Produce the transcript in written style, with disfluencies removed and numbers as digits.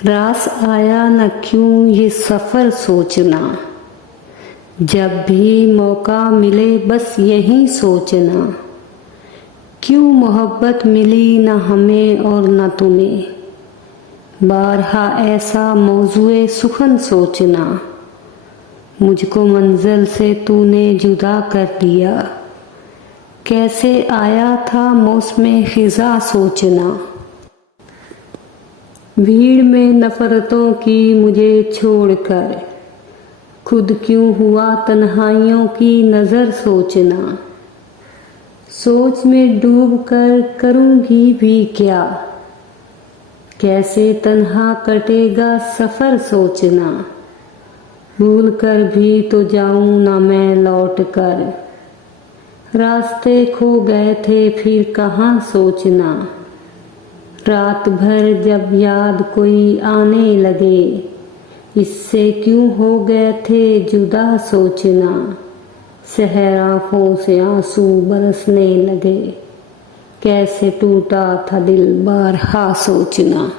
रास आया न क्यों ये सफ़र सोचना, जब भी मौका मिले बस यही सोचना। क्यों मोहब्बत मिली न हमें और न तुम्हें, बारहा ऐसा मौजूए सुखन सोचना। मुझको मंजिल से तूने जुदा कर दिया, कैसे आया था मौसम खिज़ा सोचना। भीड़ में नफ़रतों की मुझे छोड़कर, खुद क्यों हुआ तन्हाइयों की नज़र सोचना। सोच में डूब कर करूँगी भी क्या, कैसे तन्हा कटेगा सफ़र सोचना। भूल कर भी तो जाऊँ ना मैं लौट कर, रास्ते खो गए थे फिर कहाँ सोचना। रात भर जब याद कोई आने लगे, इससे क्यों हो गए थे जुदा सोचना। सहर आँखों से आंसू बरसने लगे, कैसे टूटा था दिल बारहा सोचना।